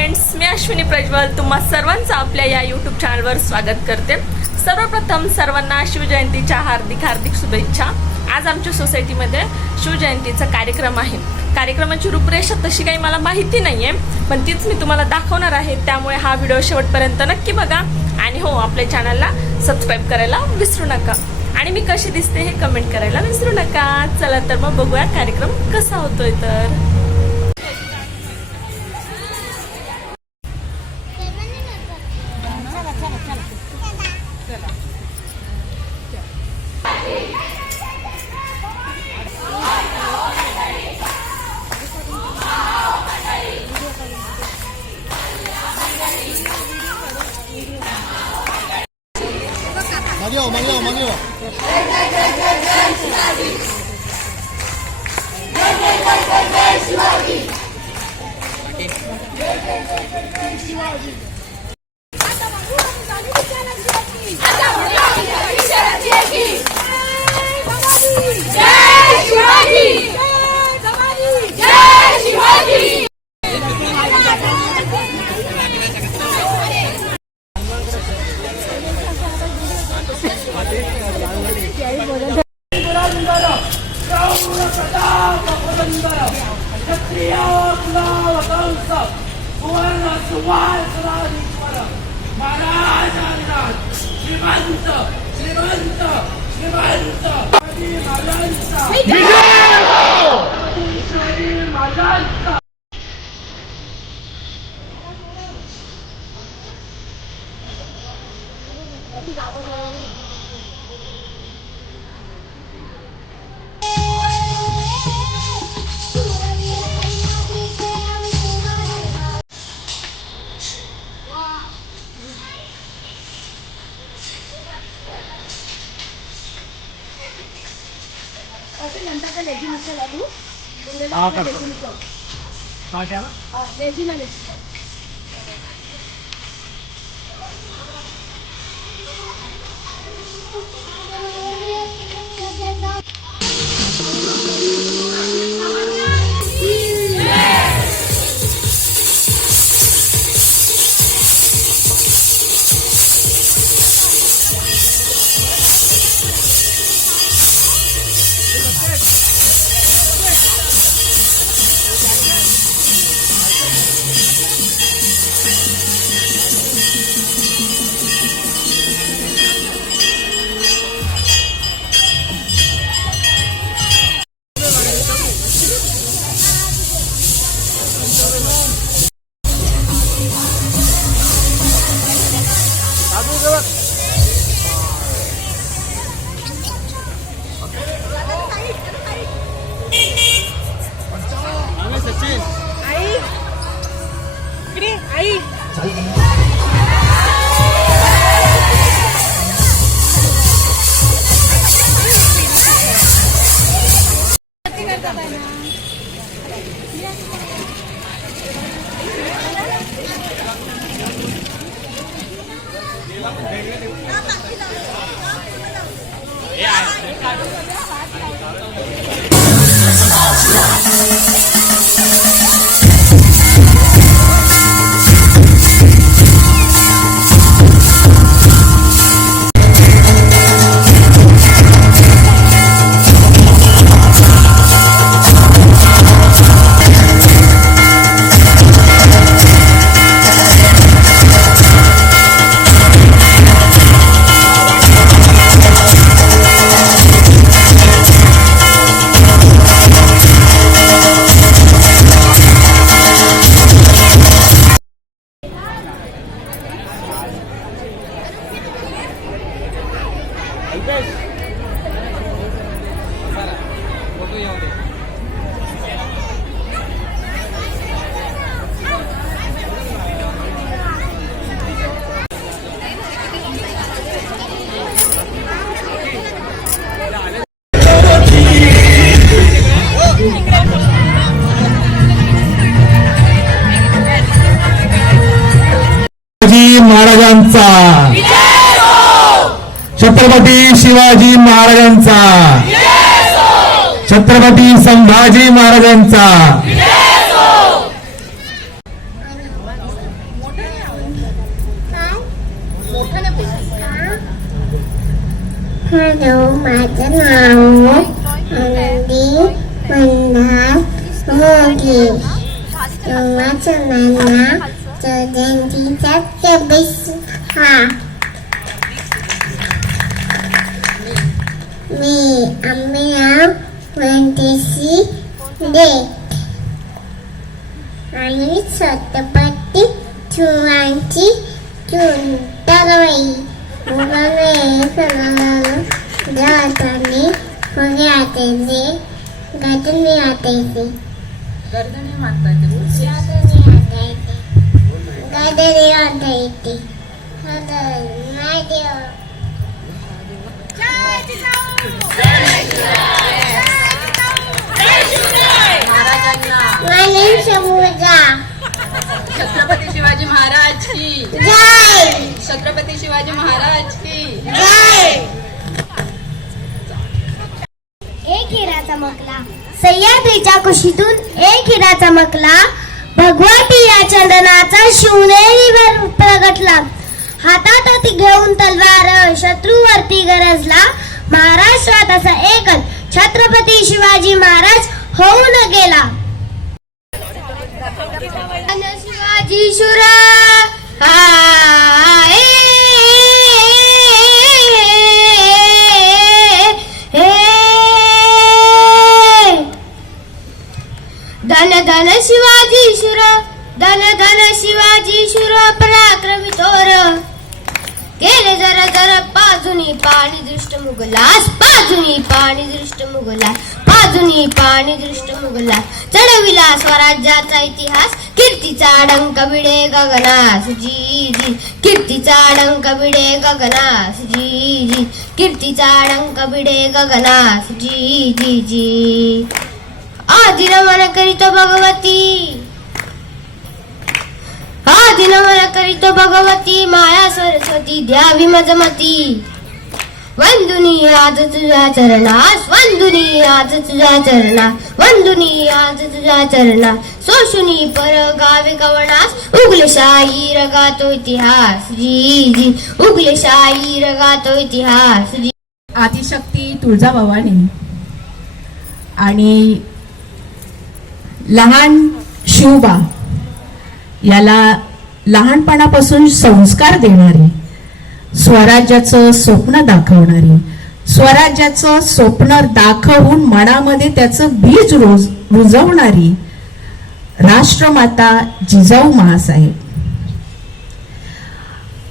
Friends, मी अश्विनी प्रज्वल तुम्हा सर्वांचं आपल्या या यूट्यूब चॅनलवर स्वागत करते। सर्वप्रथम सर्वांना शिवजयंतीच्या हार्दिक हार्दिक शुभेच्छा। आज आमच्या सोसायटीमध्ये शिवजयंतीचा कार्यक्रम आहे। कार्यक्रमाची रूपरेषा तशी काही मला माहिती नाहीये, पण तीच मी तुम्हाला दाखवणार आहे। त्यामुळे हा व्हिडिओ शेवटपर्यंत नक्की बघा आणि हो, आपल्या चॅनलला सबस्क्राईब करायला विसरू नका आणि मी कशी दिसते हे कमेंट करायला विसरू नका। चला तर मग बघूया कार्यक्रम कसा होतोय तर। मागे महाराजांचा, छत्रपती शिवाजी महाराजांचा, छत्रपती संभाजी महाराजांचा। हॅलो, माझं नाव आनंदी मंदार मोगे. तुम्हा सगळ्यांना जयंतीच्या शुभेच्छा. आम्ही नाव वंदेशी दे आणि छत्रपती शिवाजी चुंटारबाई जातानी कोणी आतायचे गदनी आतायचे गदनी आतायचे छत्रपती शिवाजी महाराज की जय. छत्रपती शिवाजी महाराज की जय. एक हिरा चमकला सह्याद्रीच्या कुशीतून, एक हिरा चमकला भगवती या चंदनाचा शिवनेरीवर प्रगटला. हातात हाती घेऊन तलवार शत्रूवरती गरजला. महाराष्ट्रात असा एकच छत्रपती शिवाजी महाराज होऊन गेला. शिवाजी शुरा धन धन शिवाजी शुर, धन धन शिवाजी शुर पराक्रमी थोर. गेले जरा जरा पाजुनी पाणी दृष्ट मुगलास, पाजुनी पाणी दृष्ट मुगलास, पाजुनी पाणी दृष्ट मुगलास. चढविला स्वराज्याचा इतिहास, कीर्तीचा डंक बिडे गगनास. जी जी कीर्तीचा डंक बिडे गगनास. जी जी कीर्तीचा डंक बिडे गगनास. जी जी जी आदि नमन करीतो भगवती, आदि नमन करीतो भगवती. माया सरस्वती द्यावी मजमती. वंदुनी आज तुझ्या चरणास, वंदुनी आज तुझ्या चरणास, वंदुनी आज तुझ्या चरणास. सोशुनी पर गावे कवनास, उगले शाहीर गातो इतिहास. जी जी उगले शाहीर गातो इतिहास. जी. आदिशक्ती तुळजाभवानी आणि लहान शिवबा याला लहानपणापासून संस्कार देणारी, स्वराज्याचं स्वप्न दाखवणारी, स्वराज्याचं स्वप्न दाखवून मनामध्ये त्याचं बीज रुजवणारी राष्ट्रमाता जिजाऊ महासाहेब,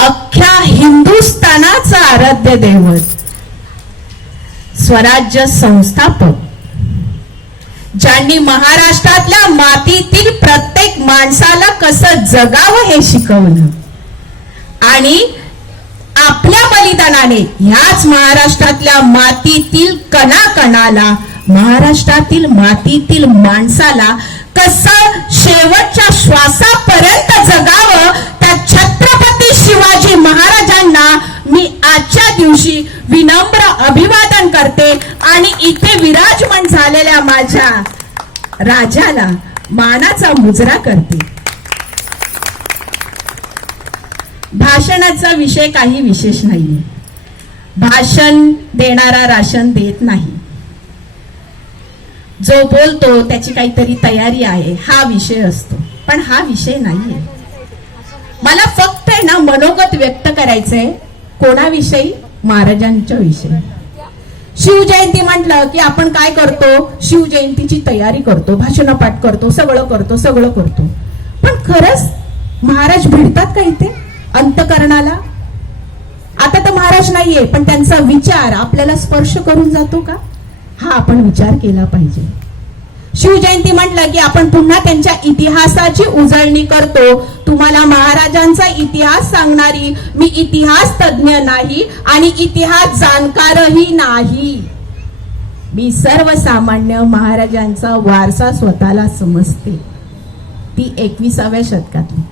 अख्ख्या हिंदुस्थानाचं आराध्य दैवत, स्वराज्य संस्थापक, ज्यांनी महाराष्ट्रातल्या मातीतील प्रत्येक माणसाला कसं जगावं हे शिकवलं आणि आपल्या बलिदानाने ह्याच महाराष्ट्रातल्या मातीतील कणाकणाला, महाराष्ट्रातील मातीतील माणसाला कसं शेवटच्या श्वासापर्यंत जगावं, त्या छत्रपती शिवाजी महाराजांना मी आजच्या दिवशी विनम्र अभिवादन करते आणि इथे विराजमान झालेल्या माझ्या राजाला मानाचा मुजरा करते. भाषणाचा विषय काही विशेष नाहीये. भाषण देणारा राशन देत नाही. जो बोलतो त्याची काहीतरी तयारी आहे हा विषय असतो, पण हा विषय नाहीये. मला फक्त आहे ना मनोगत व्यक्त करायचंय. कोणाविषयी? महाराजांच्या विषयी. शिवजयंती म्हटलं की आपण काय करतो? शिवजयंतीची तयारी करतो, भाषणपाठ करतो, सगळं करतो. पण खरंच महाराज भिडतात का इथे अंतकरणाला? आता तर महाराज नाहीये, पण त्यांचा विचार आपल्याला स्पर्श करून जातो का? हा आपण विचार केला पाहिजे. शिवजयंती म्हटलं की आपण पुन्हा त्यांच्या इतिहासाची उजळणी करतो. तुम्हाला महाराजांचा इतिहास सांगणारी मी इतिहास तज्ञ नाही आणि इतिहास जाणकारही नाही. मी सर्वसामान्य महाराजांचा वारसा स्वतःला समजते. ती 21व्या शतकातली.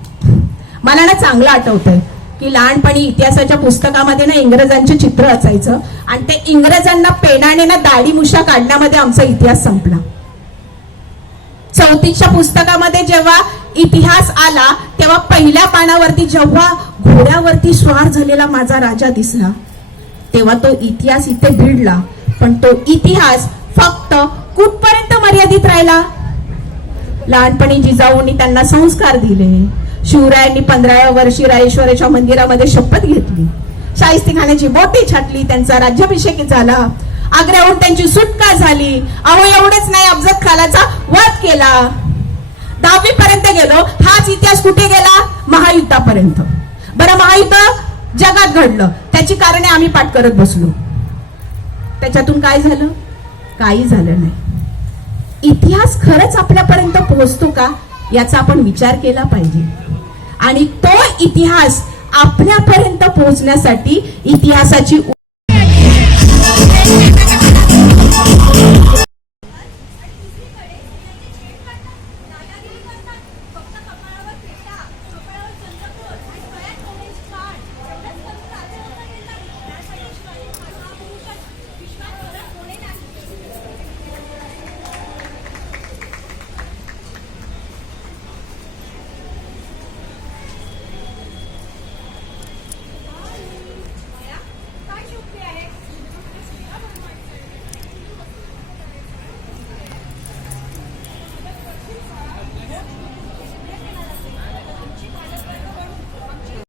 मला ना चांगलं आठवतंय की लहानपणी इतिहासाच्या पुस्तकामध्ये ना इंग्रजांचे चित्र असायचं आणि ते इंग्रजांना पेनाने ना दाढी मुशा काढण्यामध्ये आमचा इतिहास संपला. 34च्या पुस्तकामध्ये जेव्हा इतिहास आला तेव्हा पहिल्या पानावरती जेव्हा घोड्यावरती स्वार झालेला माझा राजा दिसला तेव्हा तो इतिहास इथे भिडला. पण तो इतिहास फक्त कुठपर्यंत मर्यादित राहिला? लहानपणी जिजाऊंनी त्यांना संस्कार दिले. शिवरायांनी 15व्या वर्षी रायेश्वराच्या मंदिरामध्ये शपथ घेतली. शाहिस्तेखानाची बोटी छाटली. त्यांचा राज्याभिषेक झाला. आग्र्याहून त्यांची सुटका झाली. अहो एवढेच नाही, अफजल खानाचा वध केला. 10वी पर्यंत गेलो. हाच इतिहास कुठे गेला? महायुद्धापर्यंत. बरं, महायुद्ध जगात घडलं, त्याची कारणे आम्ही पाठ करत बसलो. त्याच्यातून काय झालं? काही झालं नाही. इतिहास खरंच आपल्यापर्यंत पोहोचतो का याचा आपण विचार केला पाहिजे. आणि तो इतिहास आपल्यापर्यंत पोहोचण्यासाठी इतिहासाची